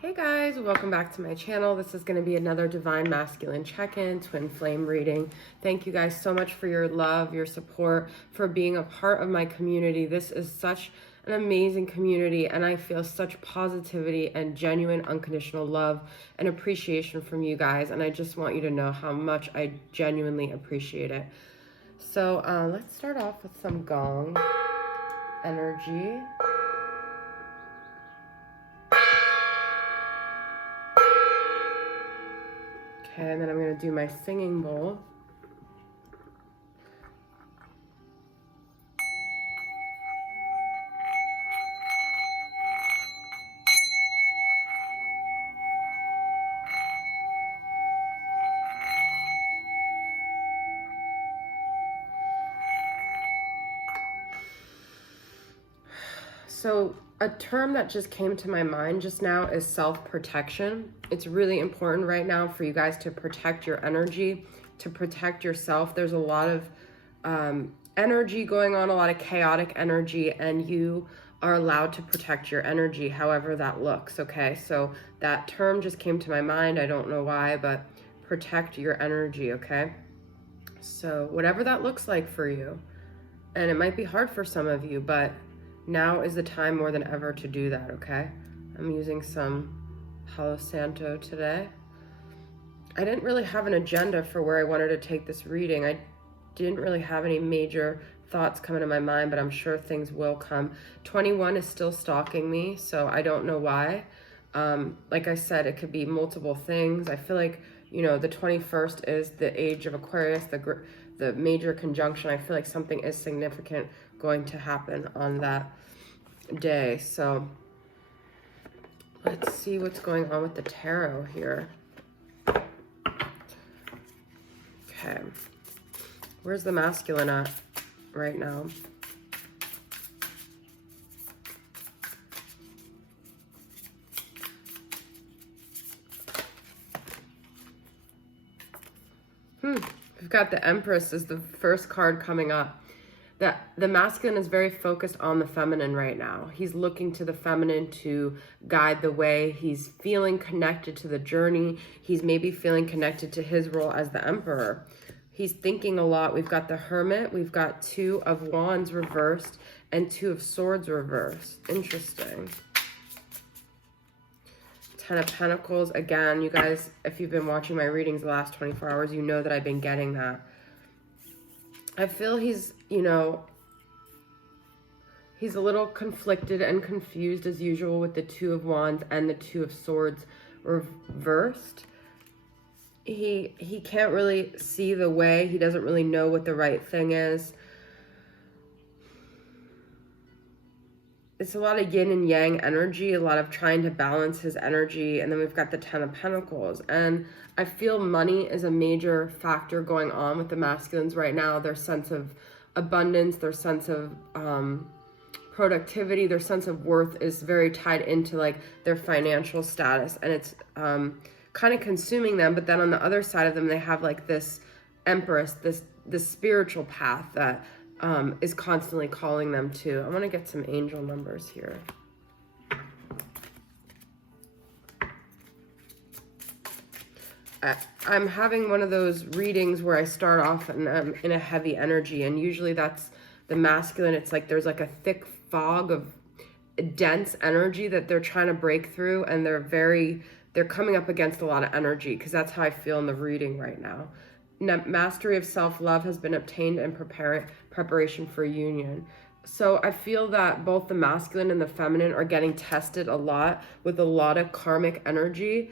Hey guys, welcome back to my channel. This is going to be another Divine Masculine check-in, twin flame reading. Thank you guys so much for your love, your support, for being a part of my community. This is such an amazing community, and I feel such positivity and genuine unconditional love and appreciation from you guys, and I just want you to know how much I genuinely appreciate it. So let's start off with some gong energy. Okay, and then I'm going to do my singing bowl. So a term that just came to my mind just now is self-protection. It's really important right now for you guys to protect your energy, to protect yourself. There's a lot of energy going on, a lot of chaotic energy, and you are allowed to protect your energy however that looks, okay? So that term just came to my mind. I don't know why, but protect your energy, okay? So whatever that looks like for you, and it might be hard for some of you, but now is the time more than ever to do that, okay? I'm using some Palo Santo today. I didn't really have an agenda for where I wanted to take this reading. I didn't really have any major thoughts coming to my mind, but I'm sure things will come. 21 is still stalking me, so I don't know why. Like I said, it could be multiple things. I feel like, you know, the 21st is the age of Aquarius, the major conjunction. I feel like something is significant going to happen on that day. So let's see what's going on with the tarot here. Okay. Where's the masculine at right now? We've got the Empress as the first card coming up. The masculine is very focused on the feminine right now. He's looking to the feminine to guide the way. He's feeling connected to the journey. He's maybe feeling connected to his role as the emperor. He's thinking a lot. We've got the Hermit. We've got 2 of Wands reversed and 2 of Swords reversed. Interesting. 10 of Pentacles. Again, you guys, if you've been watching my readings the last 24 hours, you know that I've been getting that. I feel he's, you know, he's a little conflicted and confused as usual with the 2 of Wands and the 2 of Swords reversed. He can't really see the way. He doesn't really know what the right thing is. It's a lot of yin and yang energy, a lot of trying to balance his energy. And then we've got the 10 of Pentacles. And I feel money is a major factor going on with the masculines right now. Their sense of abundance, their sense of productivity, their sense of worth is very tied into like their financial status. And it's kind of consuming them. But then on the other side of them, they have like this empress, this spiritual path that is constantly calling them to. I want to get some angel numbers here. I'm having one of those readings where I start off and I'm in a heavy energy, and usually that's the masculine. It's like there's like a thick fog of dense energy that they're trying to break through, and they're coming up against a lot of energy, because that's how I feel in the reading right now. Mastery of self-love has been obtained in preparation for union. So I feel that both the masculine and the feminine are getting tested a lot with a lot of karmic energy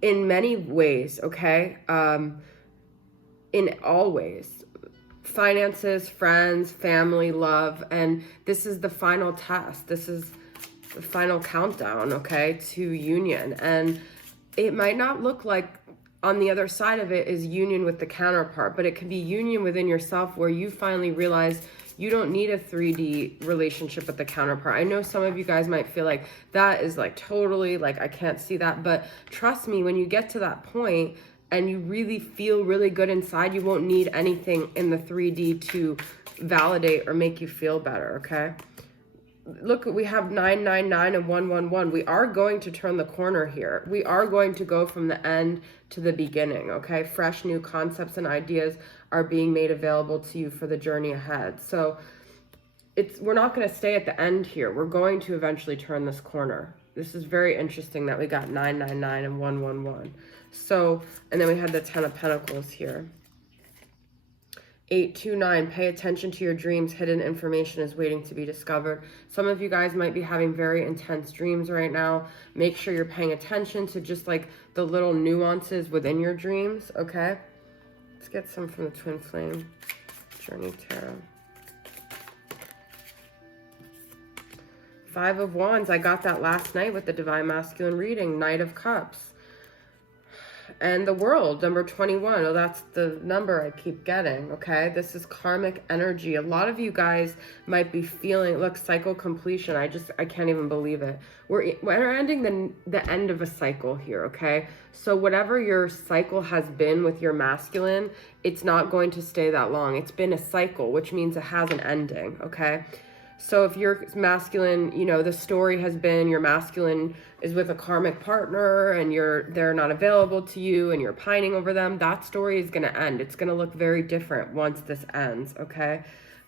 in many ways, okay? In all ways. Finances, friends, family, love, and this is the final test. This is the final countdown, okay, to union. And it might not look like on the other side of it is union with the counterpart, but it can be union within yourself where you finally realize you don't need a 3D relationship with the counterpart. I know some of you guys might feel like that is like totally like, I can't see that, but trust me, when you get to that point and you really feel really good inside, you won't need anything in the 3D to validate or make you feel better, okay? look, we have 999 and 111. We are going to turn the corner here. We are going to go from the end to the beginning, okay? Fresh new concepts and ideas are being made available to you for the journey ahead. So we're not going to stay at the end here. We're going to eventually turn this corner. This is very interesting that we got 999 and 111. So, and then we had the 10 of Pentacles here. 829, pay attention to your dreams. Hidden information is waiting to be discovered. Some of you guys might be having very intense dreams right now. Make sure you're paying attention to just like the little nuances within your dreams, okay? Let's get some from the Twin Flame Journey Tarot. 5 of Wands, I got that last night with the Divine Masculine reading. Knight of Cups. And the World, number 21. Oh, that's the number I keep getting, okay? This is karmic energy. A lot of you guys might be feeling, look, cycle completion. I can't even believe it. We're ending the end of a cycle here, okay? So whatever your cycle has been with your masculine, it's not going to stay that long. It's been a cycle, which means it has an ending, okay? So if you're masculine, you know, the story has been your masculine is with a karmic partner and they're not available to you and you're pining over them, that story is going to end. It's going to look very different once this ends, okay?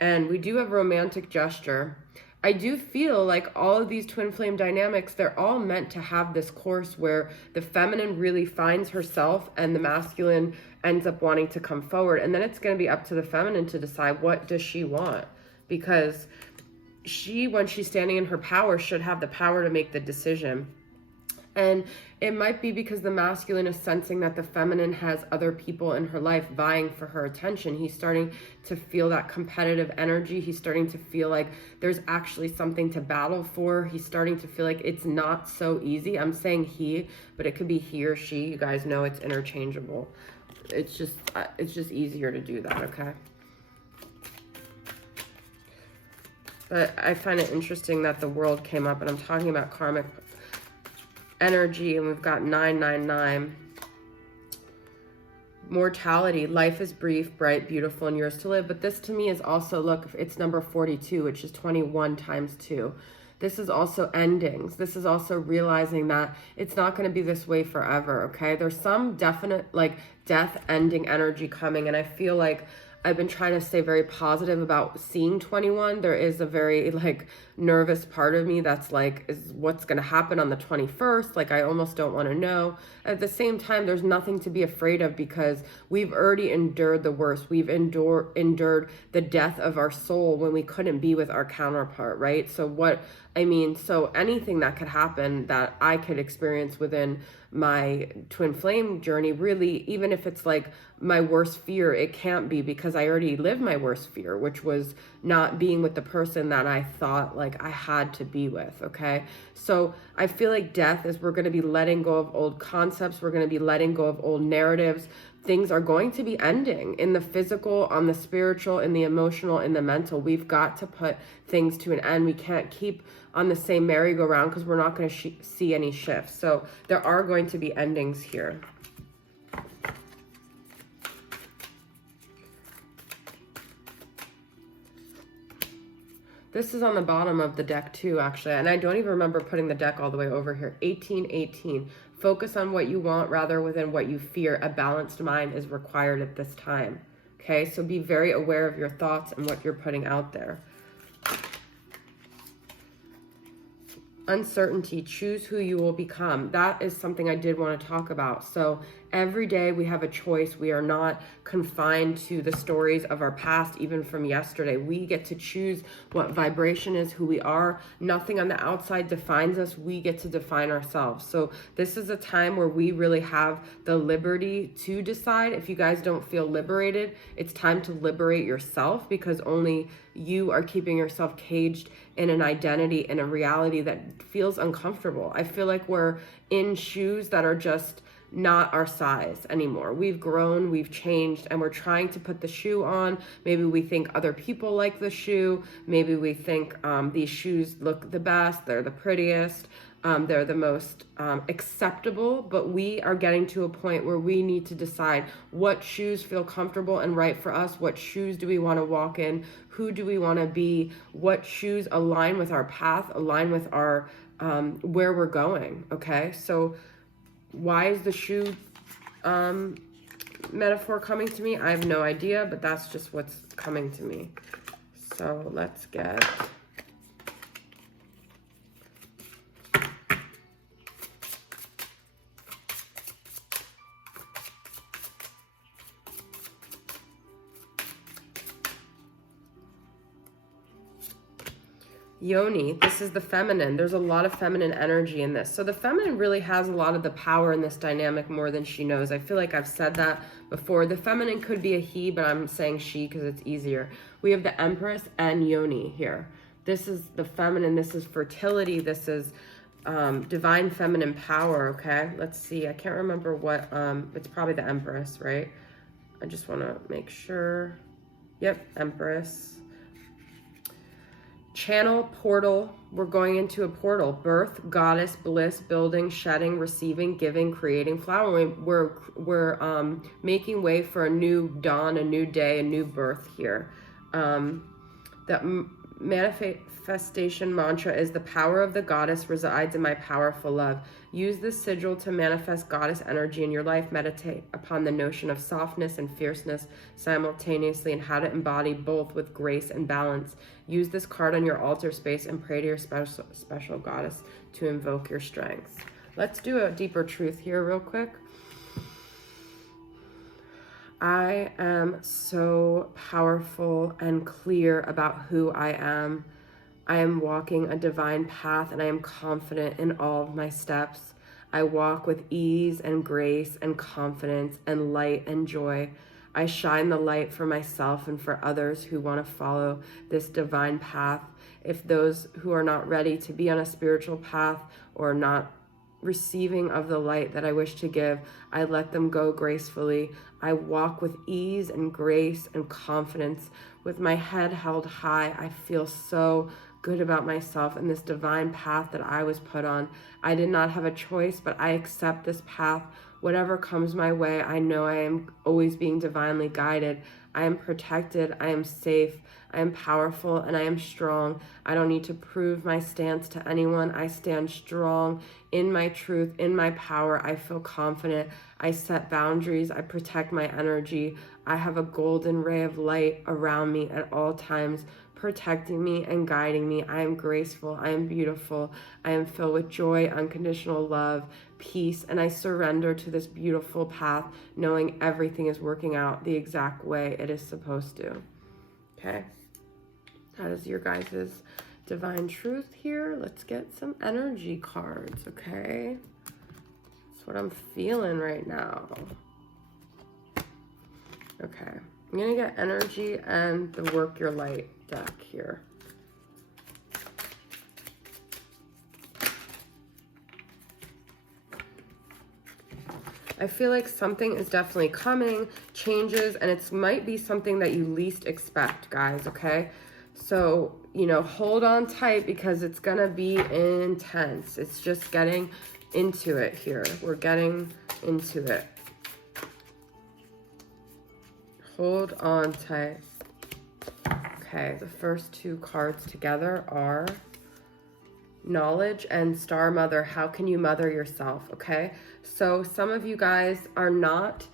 And we do have romantic gesture. I do feel like all of these twin flame dynamics, they're all meant to have this course where the feminine really finds herself and the masculine ends up wanting to come forward. And then it's going to be up to the feminine to decide, what does she want? Because she, when she's standing in her power, should have the power to make the decision. And it might be because the masculine is sensing that the feminine has other people in her life vying for her attention. He's starting to feel that competitive energy. He's starting to feel like there's actually something to battle for. He's starting to feel like it's not so easy. I'm saying he, but it could be he or she. You guys know it's interchangeable. It's just easier to do that, okay? But I find it interesting that the World came up, and I'm talking about karmic energy, and we've got 999. Mortality, life is brief, bright, beautiful, and yours to live. But this to me is also, look, it's number 42, which is 21 times 2. This is also endings. This is also realizing that it's not going to be this way forever, okay? There's some definite, like, death ending energy coming, and I feel like I've been trying to stay very positive about seeing 21. There is a very like nervous part of me that's like, is what's going to happen on the 21st? Like, I almost don't want to know. At the same time, there's nothing to be afraid of because we've already endured the worst. We've endured the death of our soul when we couldn't be with our counterpart, right? So anything that could happen that I could experience within my twin flame journey, really, even if it's like my worst fear, it can't be, because I already lived my worst fear, which was not being with the person that I thought like I had to be with, okay? So I feel like death is, we're going to be letting go of old concepts. We're going to be letting go of old narratives. Things are going to be ending in the physical, on the spiritual, in the emotional, in the mental. We've got to put things to an end. We can't keep on the same merry-go-round because we're not going to see any shifts. So there are going to be endings here. This is on the bottom of the deck too, actually, and I don't even remember putting the deck all the way over here. 1818. Focus on what you want rather than what you fear. A balanced mind is required at this time. Okay, so be very aware of your thoughts and what you're putting out there. Uncertainty, choose who you will become. That is something I did want to talk about. So every day we have a choice. We are not confined to the stories of our past, even from yesterday. We get to choose what vibration is, who we are. Nothing on the outside defines us. We get to define ourselves. So this is a time where we really have the liberty to decide. If you guys don't feel liberated, it's time to liberate yourself, because only you are keeping yourself caged in an identity and a reality that feels uncomfortable. I feel like we're in shoes that are just not our size anymore. We've grown, we've changed, and we're trying to put the shoe on. Maybe we think other people like the shoe. Maybe we think these shoes look the best, they're the prettiest, they're the most acceptable, but we are getting to a point where we need to decide what shoes feel comfortable and right for us. What shoes do we want to walk in? Who do we want to be? What shoes align with our path, align with our where we're going, okay? So why is the shoe metaphor coming to me? I have no idea, but that's just what's coming to me. So let's get... Yoni, this is the feminine. There's a lot of feminine energy in this. So the feminine really has a lot of the power in this dynamic more than she knows. I feel like I've said that before. The feminine could be a he, but I'm saying she because it's easier. We have the Empress and Yoni here. This is the feminine. This is fertility. This is divine feminine power, okay? Let's see. I can't remember what, it's probably the Empress, right? I just want to make sure. Yep, Empress. Channel, portal, we're going into a portal. Birth, goddess, bliss, building, shedding, receiving, giving, creating, flowering. We're making way for a new dawn, a new day, a new birth here. That manifestation mantra is: the power of the goddess resides in my powerful love. Use this sigil to manifest goddess energy in your life. Meditate upon the notion of softness and fierceness simultaneously and how to embody both with grace and balance. Use this card on your altar space and pray to your special goddess to invoke your strength. Let's do a deeper truth here real quick. I am so powerful and clear about who I am. I am walking a divine path and I am confident in all of my steps. I walk with ease and grace and confidence and light and joy. I shine the light for myself and for others who want to follow this divine path. If those who are not ready to be on a spiritual path or not receiving of the light that I wish to give, I let them go gracefully. I walk with ease and grace and confidence. With my head held high, I feel so good about myself and this divine path that I was put on. I did not have a choice, but I accept this path. Whatever comes my way, I know I am always being divinely guided. I am protected, I am safe, I am powerful, and I am strong. I don't need to prove my stance to anyone. I stand strong in my truth, in my power. I feel confident. I set boundaries. I protect my energy. I have a golden ray of light around me at all times, protecting me and guiding me. I am graceful. I am beautiful. I am filled with joy, unconditional love, peace, and I surrender to this beautiful path, knowing everything is working out the exact way it is supposed to. Okay, that is your guys' divine truth here. Let's get some energy cards, okay? That's what I'm feeling right now. Okay, I'm gonna get energy and the Work Your Light deck here. I feel like something is definitely coming, changes, and it might be something that you least expect, guys, okay? So, you know, hold on tight because it's gonna be intense. It's just getting into it here. We're getting into it. Hold on tight. Okay, the first two cards together are Knowledge and Star Mother. How can you mother yourself? Okay, so some of you guys are not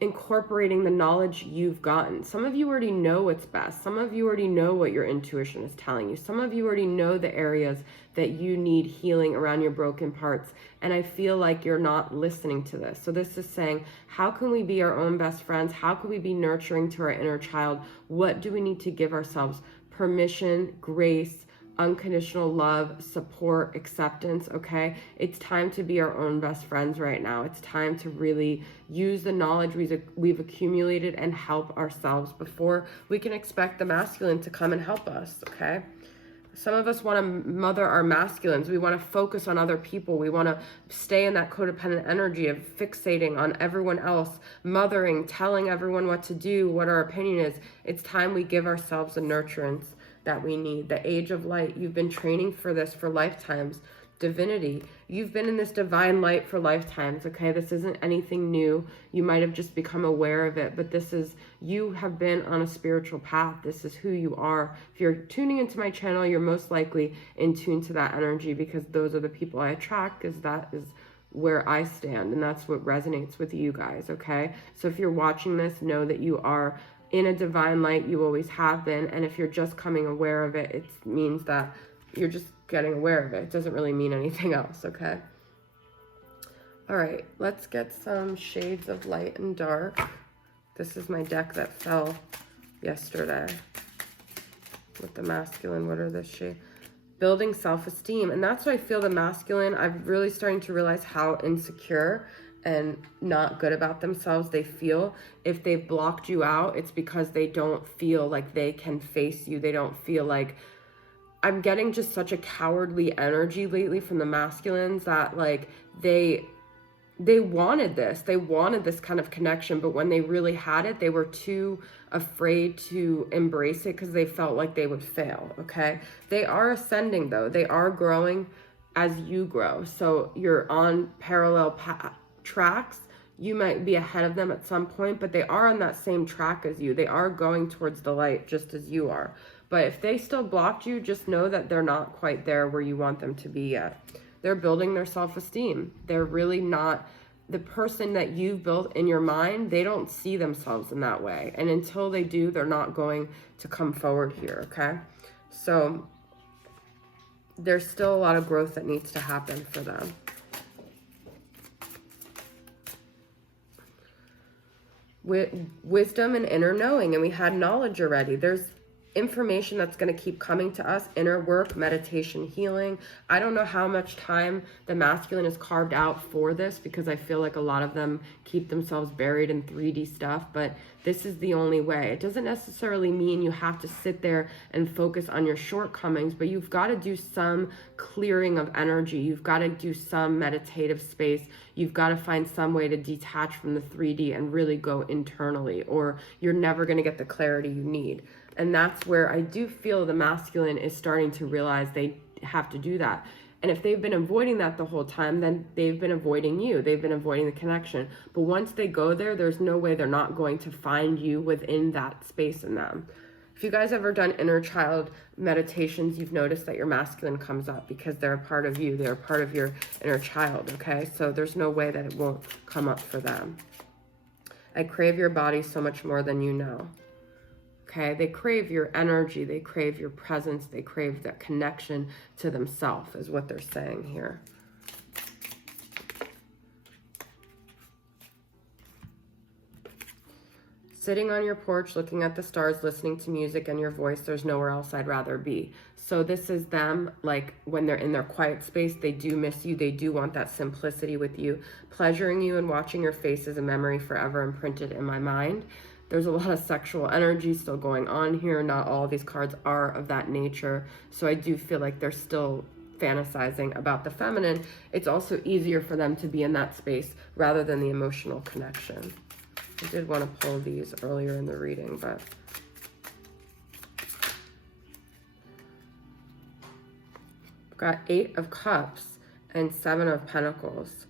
incorporating the knowledge you've gotten. Some of you already know what's best. Some of you already know what your intuition is telling you. Some of you already know the areas that you need healing around your broken parts. And I feel like you're not listening to this. So this is saying, how can we be our own best friends? How can we be nurturing to our inner child? What do we need to give ourselves? Permission, grace, unconditional love, support, acceptance, okay? It's time to be our own best friends right now. It's time to really use the knowledge we've accumulated and help ourselves before we can expect the masculine to come and help us, okay? Some of us want to mother our masculines. We want to focus on other people. We want to stay in that codependent energy of fixating on everyone else, mothering, telling everyone what to do, what our opinion is. It's time we give ourselves the nurturance that we need. The age of light. You've been training for this for lifetimes. Divinity. You've been in this divine light for lifetimes, okay? This isn't anything new. You might have just become aware of it, but this is, you have been on a spiritual path. This is who you are. If you're tuning into my channel, you're most likely in tune to that energy, because those are the people I attract, because that is where I stand, and that's what resonates with you guys, okay? So if you're watching this, know that you are in a divine light. You always have been, and if you're just coming aware of it, it means that you're just getting aware of it. It doesn't really mean anything else, okay? All right, let's get some shades of light and dark. This is my deck that fell yesterday with the masculine. What are the shades? Building self-esteem. And that's why I feel the masculine, I'm really starting to realize how insecure and not good about themselves they feel. If they've blocked you out, it's because they don't feel like they can face you. They don't feel like, I'm getting just such a cowardly energy lately from the masculines that like they wanted this. They wanted this kind of connection, but when they really had it, they were too afraid to embrace it because they felt like they would fail, okay? They are ascending though. They are growing as you grow. So you're on parallel tracks. You might be ahead of them at some point, but they are on that same track as you. They are going towards the light just as you are. But if they still blocked you, just know that they're not quite there where you want them to be yet. They're building their self-esteem. They're really not the person that you've built in your mind. They don't see themselves in that way. And until they do, they're not going to come forward here, okay? So there's still a lot of growth that needs to happen for them. With wisdom and inner knowing, and we had knowledge already. There's information that's going to keep coming to us, inner work, meditation, healing. I don't know how much time the masculine is carved out for this, because I feel like a lot of them keep themselves buried in 3D stuff, but this is the only way. It doesn't necessarily mean you have to sit there and focus on your shortcomings, but you've got to do some clearing of energy. You've got to do some meditative space. You've got to find some way to detach from the 3D and really go internally, or you're never going to get the clarity you need. And that's where I do feel the masculine is starting to realize they have to do that. And if they've been avoiding that the whole time, then they've been avoiding you. They've been avoiding the connection. But once they go there, there's no way they're not going to find you within that space in them. If you guys ever done inner child meditations, you've noticed that your masculine comes up because they're a part of you. They're a part of your inner child, okay? So there's no way that it won't come up for them. I crave your body so much more than you know. Okay, they crave your energy, they crave your presence, they crave that connection to themselves is what they're saying here. Sitting on your porch, looking at the stars, listening to music and your voice, there's nowhere else I'd rather be. So this is them, like when they're in their quiet space, they do miss you, they do want that simplicity with you. Pleasuring you and watching your face is a memory forever imprinted in my mind. There's a lot of sexual energy still going on here. Not all of these cards are of that nature. So I do feel like they're still fantasizing about the feminine. It's also easier for them to be in that space rather than the emotional connection. I did want to pull these earlier in the reading, but I've got 8 of Cups and 7 of Pentacles.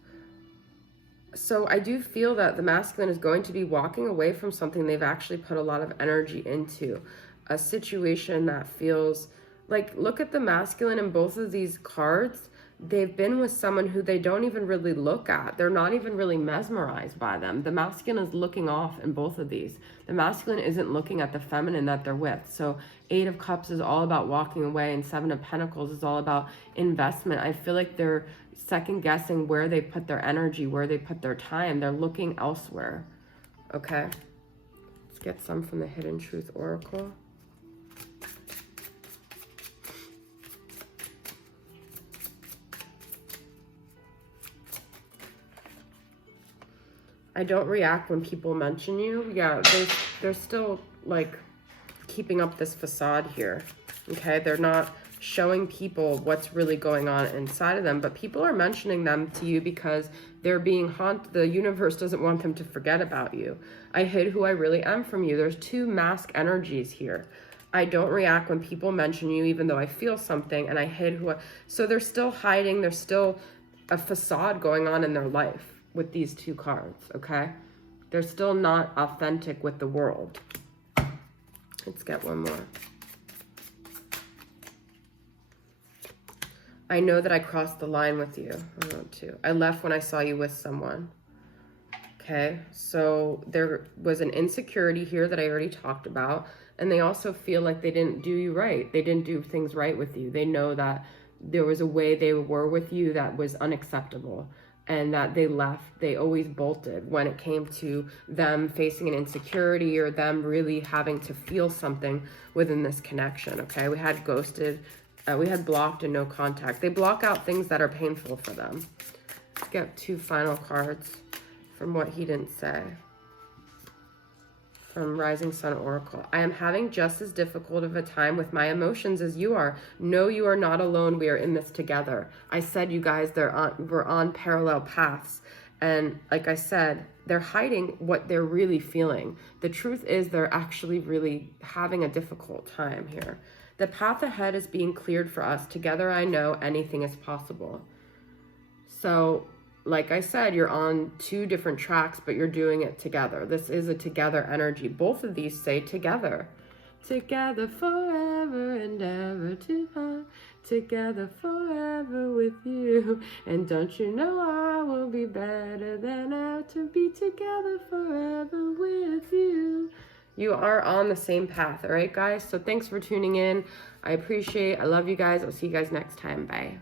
So I do feel that the masculine is going to be walking away from something they've actually put a lot of energy into. A situation that feels like, look at the masculine in both of these cards. They've been with someone who they don't even really look at. They're not even really mesmerized by them. The masculine is looking off in both of these. The masculine isn't looking at the feminine that they're with. So 8 of Cups is all about walking away, and 7 of Pentacles is all about investment. I feel like they're second guessing where they put their energy, where they put their time. They're looking elsewhere. Okay. Let's get some from the Hidden Truth Oracle. I don't react when people mention you. Yeah, they're still like keeping up this facade here. Okay, they're not showing people what's really going on inside of them. But people are mentioning them to you because they're being haunted. The universe doesn't want them to forget about you. I hid who I really am from you. There's two Masc energies here. I don't react when people mention you, even though I feel something, and I hid who I... So they're still hiding. There's still a facade going on in their life with these two cards, okay? They're still not authentic with the world. Let's get one more. I know that I crossed the line with you. I want to. I left when I saw you with someone. Okay, so there was an insecurity here that I already talked about. And they also feel like they didn't do you right. They didn't do things right with you. They know that there was a way they were with you that was unacceptable. And that they left. They always bolted when it came to them facing an insecurity or them really having to feel something within this connection, okay? We had ghosted. We had blocked and no contact. They block out things that are painful for them. Let's get two final cards from what he didn't say. From Rising Sun Oracle. I am having just as difficult of a time with my emotions as you are. No, you are not alone. We are in this together. I said, you guys, we're on parallel paths. And like I said, they're hiding what they're really feeling. The truth is they're actually really having a difficult time here. The path ahead is being cleared for us. Together, I know anything is possible. So, like I said, you're on two different tracks, but you're doing it together. This is a together energy. Both of these say together. Together forever and ever together forever with you. And don't you know I will be better than ever to be together forever with you. You are on the same path, all right, guys? So thanks for tuning in. I love you guys. I'll see you guys next time. Bye.